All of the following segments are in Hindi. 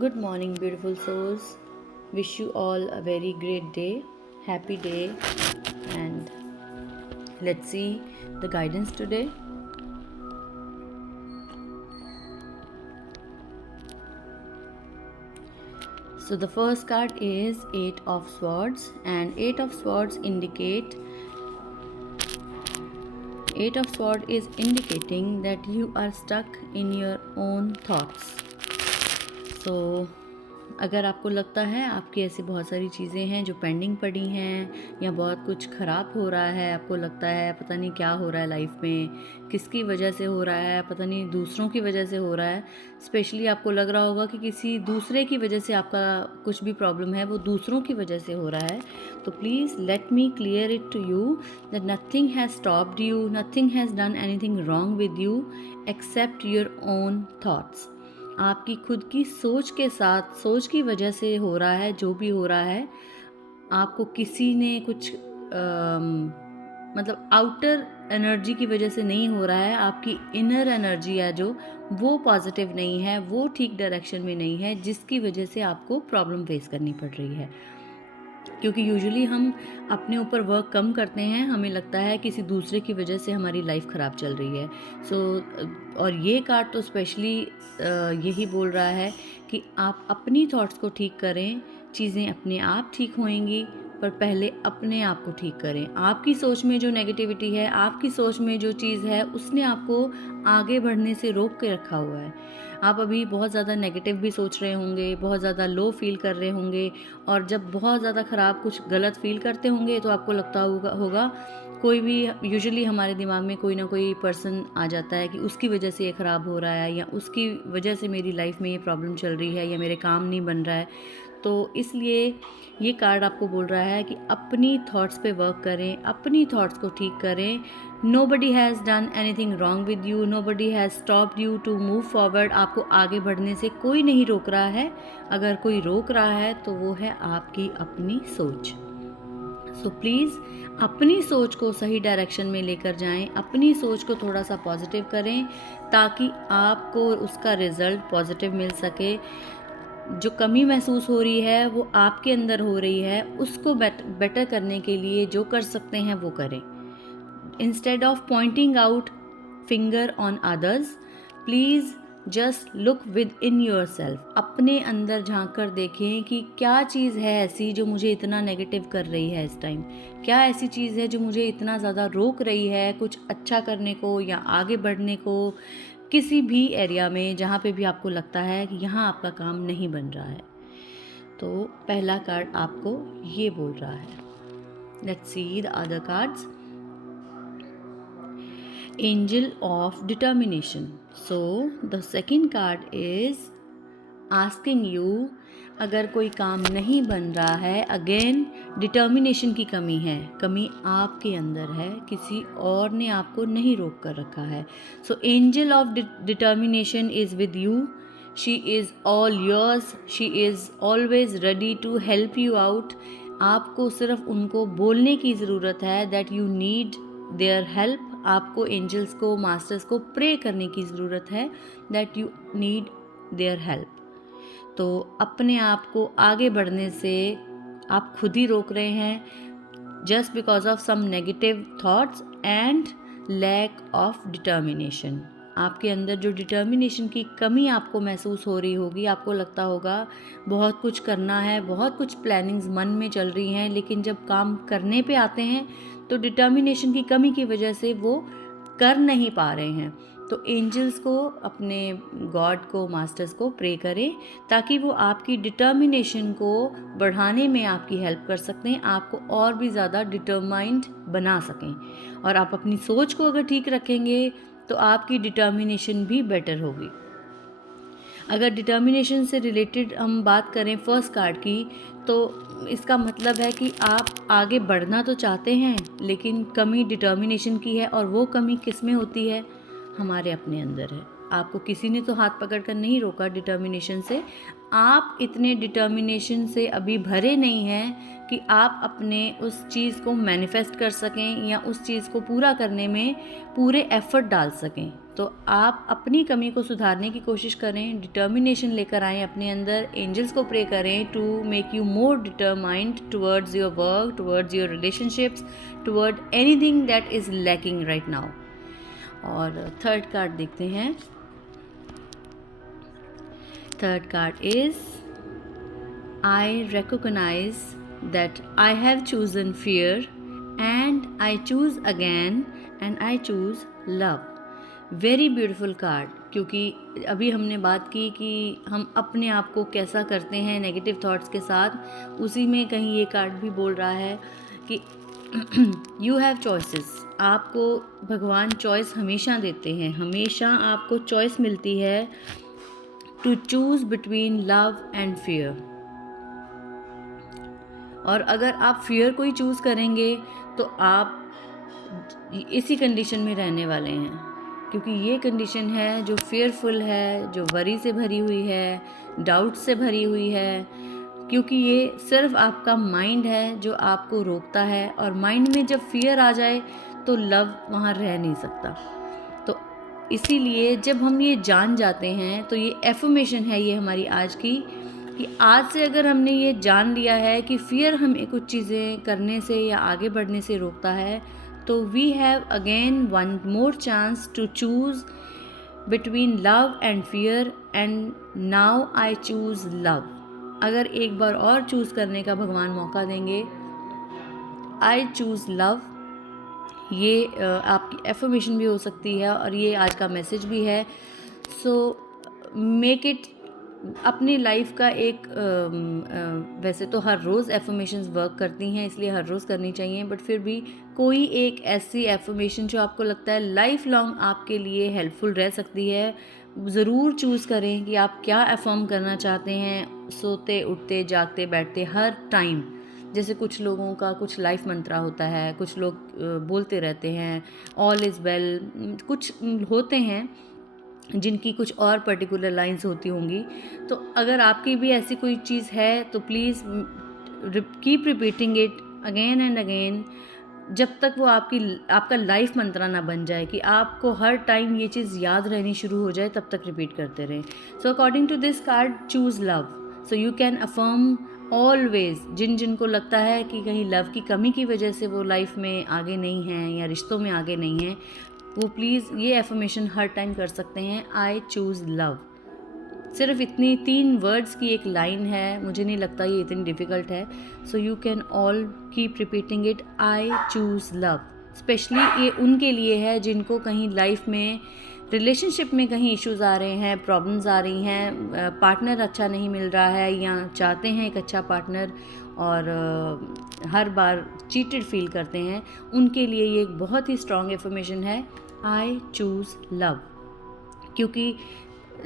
Good morning, beautiful souls. Wish you all a very great day, happy day, and let's see the guidance today. So, the first card is Eight of Swords, and Eight of Swords is indicating that you are stuck in your own thoughts. So, अगर आपको लगता है आपकी ऐसी बहुत सारी चीज़ें हैं जो पेंडिंग पड़ी हैं या बहुत कुछ ख़राब हो रहा है, आपको लगता है पता नहीं क्या हो रहा है लाइफ में, किसकी वजह से हो रहा है, पता नहीं दूसरों की वजह से हो रहा है, स्पेशली आपको लग रहा होगा कि किसी दूसरे की वजह से आपका कुछ भी प्रॉब्लम है वो दूसरों की वजह से हो रहा है, तो please let me clear it to you that nothing has stopped you, nothing has done anything wrong with you except your own thoughts. आपकी खुद की सोच के साथ, सोच की वजह से हो रहा है जो भी हो रहा है। आपको किसी ने कुछ मतलब आउटर एनर्जी की वजह से नहीं हो रहा है, आपकी इनर एनर्जी है जो वो पॉजिटिव नहीं है, वो ठीक डायरेक्शन में नहीं है, जिसकी वजह से आपको प्रॉब्लम फेस करनी पड़ रही है। क्योंकि यूजुअली हम अपने ऊपर वर्क कम करते हैं, हमें लगता है किसी दूसरे की वजह से हमारी लाइफ ख़राब चल रही है। और ये कार्ड तो स्पेशली यही बोल रहा है कि आप अपनी थॉट्स को ठीक करें, चीज़ें अपने आप ठीक होएंगी, पर पहले अपने आप को ठीक करें। आपकी सोच में जो नेगेटिविटी है, आपकी सोच में जो चीज़ है, उसने आपको आगे बढ़ने से रोक के रखा हुआ है। आप अभी बहुत ज़्यादा नेगेटिव भी सोच रहे होंगे, बहुत ज़्यादा लो फील कर रहे होंगे, और जब बहुत ज़्यादा ख़राब कुछ गलत फील करते होंगे तो आपको लगता होगा कोई भी, यूजुअली हमारे दिमाग में कोई ना कोई पर्सन आ जाता है कि उसकी वजह से ये ख़राब हो रहा है, या उसकी वजह से मेरी लाइफ में ये प्रॉब्लम चल रही है, या मेरे काम नहीं बन रहा है। तो इसलिए ये कार्ड आपको बोल रहा है कि अपनी थॉट्स पे वर्क करें, अपनी थॉट्स को ठीक करें। Nobody has done anything wrong with you, nobody has stopped you to move forward. आपको आगे बढ़ने से कोई नहीं रोक रहा है। अगर कोई रोक रहा है तो वो है आपकी अपनी सोच। सो प्लीज़ अपनी सोच को सही डायरेक्शन में लेकर जाएं, अपनी सोच को थोड़ा सा पॉजिटिव करें, ताकि आपको उसका रिज़ल्ट पॉजिटिव मिल सके। जो कमी महसूस हो रही है वो आपके अंदर हो रही है, उसको बेटर करने के लिए जो कर सकते हैं वो करें। Instead of pointing out finger on others, please just look with in your self. अपने अंदर झांक कर देखें कि क्या चीज़ है ऐसी जो मुझे इतना नेगेटिव कर रही है इस टाइम, क्या ऐसी चीज़ है जो मुझे इतना ज़्यादा रोक रही है कुछ अच्छा करने को या आगे बढ़ने को, किसी भी एरिया में जहाँ पे भी आपको लगता है कि यहाँ आपका काम नहीं बन रहा है। तो पहला कार्ड आपको ये बोल रहा है। Let's see the other cards. Angel of Determination. So the second card is asking you, अगर कोई काम नहीं बन रहा है, अगेन डिटर्मिनेशन की कमी है, कमी आपके अंदर है, किसी और ने आपको नहीं रोक कर रखा है। So angel of determination is with you, she is all yours, she is always ready to help you out. आपको सिर्फ उनको बोलने की ज़रूरत है that you need their help. आपको एंजल्स को, मास्टर्स को प्रे करने की ज़रूरत है that you need their help. तो अपने आप को आगे बढ़ने से आप खुद ही रोक रहे हैं, just because of some negative thoughts and lack of determination. आपके अंदर जो डिटर्मिनेशन की कमी आपको महसूस हो रही होगी, आपको लगता होगा बहुत कुछ करना है, बहुत कुछ प्लानिंग्स मन में चल रही हैं, लेकिन जब काम करने पे आते हैं तो डिटर्मिनेशन की कमी की वजह से वो कर नहीं पा रहे हैं। तो एंजल्स को, अपने गॉड को, मास्टर्स को प्रे करें ताकि वो आपकी डिटर्मिनेशन को बढ़ाने में आपकी हेल्प कर सकते हैं, आपको और भी ज़्यादा डिटरमाइंड बना सकें। और आप अपनी सोच को अगर ठीक रखेंगे तो आपकी डिटर्मिनेशन भी बेटर होगी। अगर डिटर्मिनेशन से रिलेटेड हम बात करें फर्स्ट कार्ड की, तो इसका मतलब है कि आप आगे बढ़ना तो चाहते हैं, लेकिन कमी डिटर्मिनेशन की है, और वो कमी किस में होती है? हमारे अपने अंदर है। आपको किसी ने तो हाथ पकड़ कर नहीं रोका डिटर्मिनेशन से। आप इतने डिटर्मिनेशन से अभी भरे नहीं हैं कि आप अपने उस चीज़ को मैनिफेस्ट कर सकें या उस चीज़ को पूरा करने में पूरे एफर्ट डाल सकें। तो आप अपनी कमी को सुधारने की कोशिश करें, डिटर्मिनेशन लेकर आएँ अपने अंदर, एंजल्स को प्रे करें to make you more determined towards your work, towards your relationships, toward anything that is lacking right now. और थर्ड कार्ड देखते हैं। Third card is I recognize that I have chosen fear and I choose again and I choose love। Very beautiful card, क्योंकि अभी हमने बात की कि हम अपने आप को कैसा करते हैं नेगेटिव थॉट्स के साथ, उसी में कहीं ये कार्ड भी बोल रहा है कि यू हैव चॉइसेस। आपको भगवान चॉइस हमेशा देते हैं, हमेशा आपको चॉइस मिलती है to choose between love and fear. और अगर आप फियर को ही चूज़ करेंगे तो आप इसी कंडीशन में रहने वाले हैं, क्योंकि ये कंडीशन है जो फियरफुल है, जो वरी से भरी हुई है, डाउट से भरी हुई है, क्योंकि ये सिर्फ आपका माइंड है जो आपको रोकता है। और माइंड में जब फियर आ जाए तो लव वहाँ रह नहीं सकता। तो इसीलिए जब हम ये जान जाते हैं, तो ये एफर्मेशन है ये हमारी आज की, कि आज से अगर हमने ये जान लिया है कि फियर हमें कुछ चीज़ें करने से या आगे बढ़ने से रोकता है, तो we have again one more chance to choose between love and fear, and now I choose love. अगर एक बार और चूज़ करने का भगवान मौका देंगे, आई चूज़ लव, ये आपकी एफर्मेशन भी हो सकती है और ये आज का मैसेज भी है। सो मेक इट अपनी लाइफ का एक वैसे तो हर रोज़ एफर्मेशंस वर्क करती हैं, इसलिए हर रोज़ करनी चाहिए, बट फिर भी कोई एक ऐसी एफर्मेशन जो आपको लगता है लाइफ लॉन्ग आपके लिए हेल्पफुल रह सकती है, ज़रूर चूज़ करें कि आप क्या अफर्म करना चाहते हैं, सोते उठते जागते बैठते हर टाइम। जैसे कुछ लोगों का कुछ लाइफ मंत्रा होता है, कुछ लोग बोलते रहते हैं ऑल इज़ वेल, कुछ होते हैं जिनकी कुछ और पर्टिकुलर लाइंस होती होंगी। तो अगर आपकी भी ऐसी कोई चीज़ है तो please keep repeating it again and again, जब तक वो आपका लाइफ मंत्रा ना बन जाए कि आपको हर टाइम ये चीज़ याद रहनी शुरू हो जाए, तब तक रिपीट करते रहें। So according to this card, choose love. So you can affirm always. जिनको लगता है कि कहीं लव की कमी की वजह से वो लाइफ में आगे नहीं हैं या रिश्तों में आगे नहीं हैं, वो प्लीज़ ये एफर्मेशन हर टाइम कर सकते हैं, आई चूज़ लव। सिर्फ इतनी 3 वर्ड्स की एक लाइन है, मुझे नहीं लगता ये इतनी डिफ़िकल्ट है। सो you can all keep repeating it, I choose love. Specially ये उनके लिए है जिनको कहीं लाइफ में रिलेशनशिप में कहीं इश्यूज़ आ रहे हैं, प्रॉब्लम्स आ रही हैं, पार्टनर अच्छा नहीं मिल रहा है या चाहते हैं एक अच्छा पार्टनर और हर बार चीटेड फील करते हैं, उनके लिए ये एक बहुत ही स्ट्रॉन्ग एफर्मेशन है, आई चूज़ लव। क्योंकि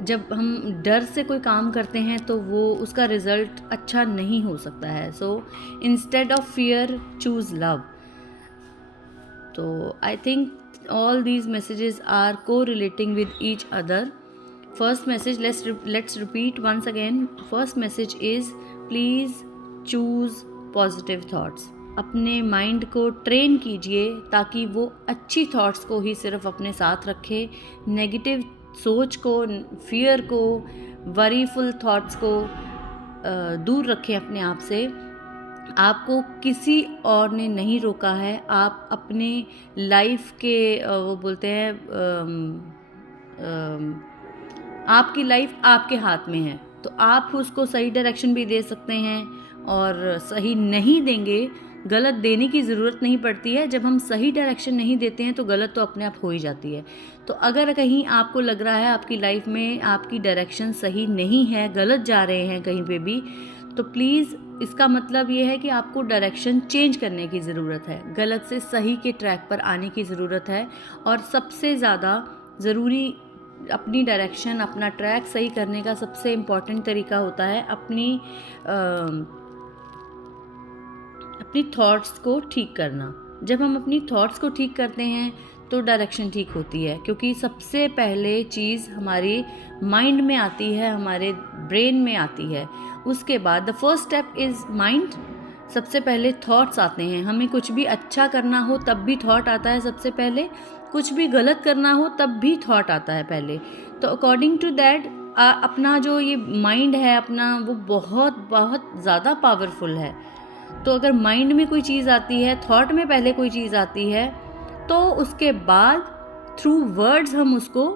जब हम डर से कोई काम करते हैं तो वो उसका रिज़ल्ट अच्छा नहीं हो सकता है। So instead of fear, choose love. तो I think all these messages are correlating with each other. First message, let's repeat once again. First message is please choose positive thoughts. अपने माइंड को ट्रेन कीजिए ताकि वो अच्छी थॉट्स को ही सिर्फ अपने साथ रखे, नेगेटिव सोच को, फियर को, वरीफुल थॉट्स को दूर रखें अपने आप से। आपको किसी और ने नहीं रोका है, आप अपने लाइफ के वो बोलते हैं आपकी लाइफ आपके हाथ में है, तो आप उसको सही डायरेक्शन भी दे सकते हैं और सही नहीं देंगे, गलत देने की ज़रूरत नहीं पड़ती है। जब हम सही डायरेक्शन नहीं देते हैं तो गलत तो अपने आप हो ही जाती है। तो अगर कहीं आपको लग रहा है आपकी लाइफ में आपकी डायरेक्शन सही नहीं है, गलत जा रहे हैं कहीं पे भी, तो प्लीज़ इसका मतलब ये है कि आपको डायरेक्शन चेंज करने की ज़रूरत है, गलत से सही के ट्रैक पर आने की ज़रूरत है। और सबसे ज़्यादा ज़रूरी अपनी डायरेक्शन, अपना ट्रैक सही करने का सबसे इम्पॉर्टेंट तरीका होता है अपनी थॉट्स को ठीक करना। जब हम अपनी थॉट्स को ठीक करते हैं तो डायरेक्शन ठीक होती है, क्योंकि सबसे पहले चीज़ हमारे माइंड में आती है, हमारे ब्रेन में आती है। उसके बाद the first step is mind. सबसे पहले थॉट्स आते हैं। हमें कुछ भी अच्छा करना हो तब भी थॉट आता है सबसे पहले, कुछ भी गलत करना हो तब भी थॉट आता है पहले। तो अकॉर्डिंग टू दैट अपना जो ये माइंड है अपना, वो बहुत बहुत ज़्यादा पावरफुल है। तो अगर माइंड में कोई चीज़ आती है, थॉट में पहले कोई चीज़ आती है, तो उसके बाद थ्रू वर्ड्स हम उसको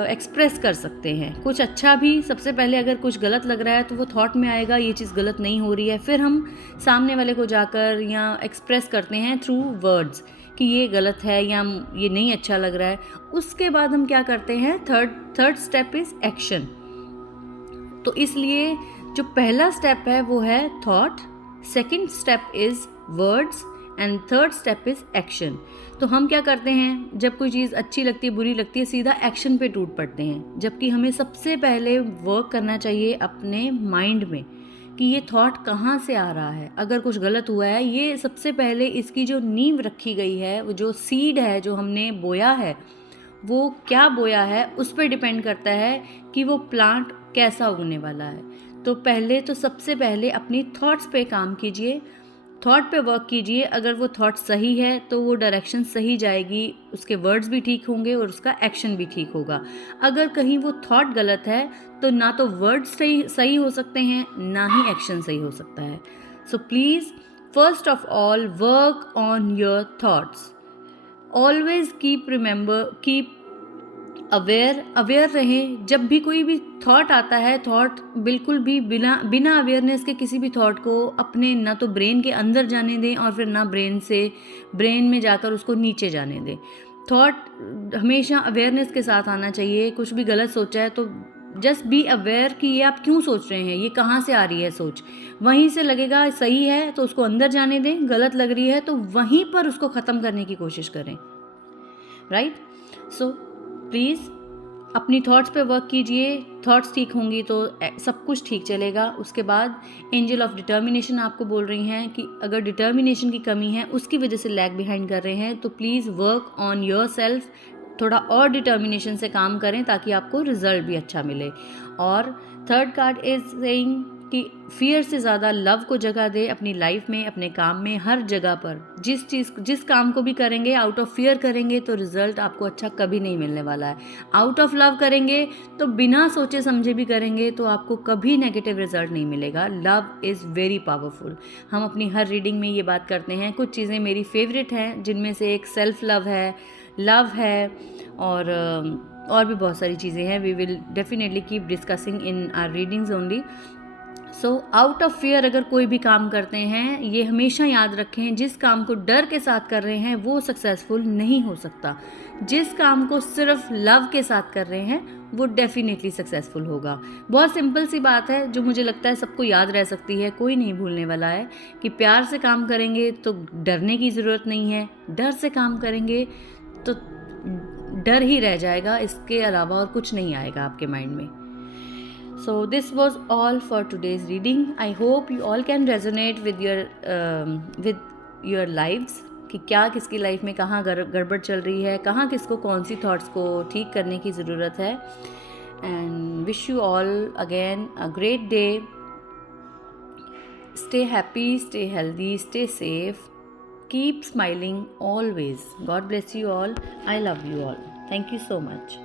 एक्सप्रेस कर सकते हैं। कुछ अच्छा भी सबसे पहले, अगर कुछ गलत लग रहा है तो वो थॉट में आएगा, ये चीज़ गलत नहीं हो रही है, फिर हम सामने वाले को जाकर या एक्सप्रेस करते हैं थ्रू वर्ड्स कि ये गलत है या ये नहीं अच्छा लग रहा है। उसके बाद हम क्या करते हैं, थर्ड स्टेप इज़ एक्शन। तो इसलिए जो पहला स्टेप है वो है thought, second step is words and third step is action. तो हम क्या करते हैं, जब कोई चीज़ अच्छी लगती है बुरी लगती है, सीधा एक्शन पे टूट पड़ते हैं, जबकि हमें सबसे पहले वर्क करना चाहिए अपने माइंड में कि ये थॉट कहाँ से आ रहा है। अगर कुछ गलत हुआ है, ये सबसे पहले इसकी जो नींव रखी गई है, वो जो सीड है जो हमने बोया है, वो क्या बोया है उस पर डिपेंड करता है कि वो प्लांट कैसा उगने वाला है। तो पहले तो सबसे पहले अपनी थॉट्स पे काम कीजिए, थॉट पे वर्क कीजिए। अगर वो थॉट सही है तो वो डायरेक्शन सही जाएगी, उसके वर्ड्स भी ठीक होंगे और उसका एक्शन भी ठीक होगा। अगर कहीं वो थॉट गलत है तो ना तो वर्ड्स सही हो सकते हैं, ना ही एक्शन सही हो सकता है। So please first of all work on your thoughts. Always keep aware रहें। जब भी कोई भी थॉट आता है, थॉट बिल्कुल भी बिना अवेयरनेस के किसी भी थॉट को अपने ना तो ब्रेन के अंदर जाने दें और फिर ना ब्रेन में जाकर उसको नीचे जाने दें। थॉट हमेशा अवेयरनेस के साथ आना चाहिए। कुछ भी गलत सोचा है तो जस्ट बी अवेयर कि ये आप क्यों सोच रहे हैं, ये कहाँ से आ रही है सोच। वहीं से लगेगा सही है तो उसको अंदर जाने दें, गलत लग रही है तो वहीं पर उसको ख़त्म करने की कोशिश करें, राइट। सो प्लीज़ अपनी थॉट्स पे वर्क कीजिए। थॉट्स ठीक होंगी तो सब कुछ ठीक चलेगा। उसके बाद एंजल ऑफ डिटर्मिनेशन आपको बोल रही हैं कि अगर डिटर्मिनेशन की कमी है, उसकी वजह से लैग बिहाइंड कर रहे हैं, तो please work on your self. थोड़ा और डिटर्मिनेशन से काम करें ताकि आपको रिजल्ट भी अच्छा मिले। और थर्ड कार्ड इज सेइंग कि फियर से ज़्यादा लव को जगह दे अपनी लाइफ में, अपने काम में, हर जगह पर। जिस काम को भी करेंगे आउट ऑफ फियर करेंगे तो रिजल्ट आपको अच्छा कभी नहीं मिलने वाला है। आउट ऑफ लव करेंगे तो बिना सोचे समझे भी करेंगे तो आपको कभी नेगेटिव रिजल्ट नहीं मिलेगा। Love is very powerful. हम अपनी हर रीडिंग में ये बात करते हैं। कुछ चीज़ें मेरी फेवरेट हैं, जिनमें से एक सेल्फ लव है और भी बहुत सारी चीज़ें हैं। We will definitely keep discussing in our readings only. So out of fear अगर कोई भी काम करते हैं, ये हमेशा याद रखें, जिस काम को डर के साथ कर रहे हैं वो सक्सेसफुल नहीं हो सकता। जिस काम को सिर्फ लव के साथ कर रहे हैं वो डेफिनेटली सक्सेसफुल होगा। बहुत सिंपल सी बात है जो मुझे लगता है सबको याद रह सकती है, कोई नहीं भूलने वाला है, कि प्यार से काम करेंगे तो डरने की ज़रूरत नहीं है, डर से काम करेंगे तो डर ही रह जाएगा, इसके अलावा और कुछ नहीं आएगा आपके माइंड में। So this was all for today's reading. I hope you all can resonate with your lives कि क्या किसकी लाइफ में कहाँ गड़बड़ चल रही है, कहाँ किसको कौन सी थॉट्स को ठीक करने की ज़रूरत है। And wish you all again a great day. Stay happy, stay healthy, stay safe. Keep smiling always. God bless you all. I love you all. Thank you so much.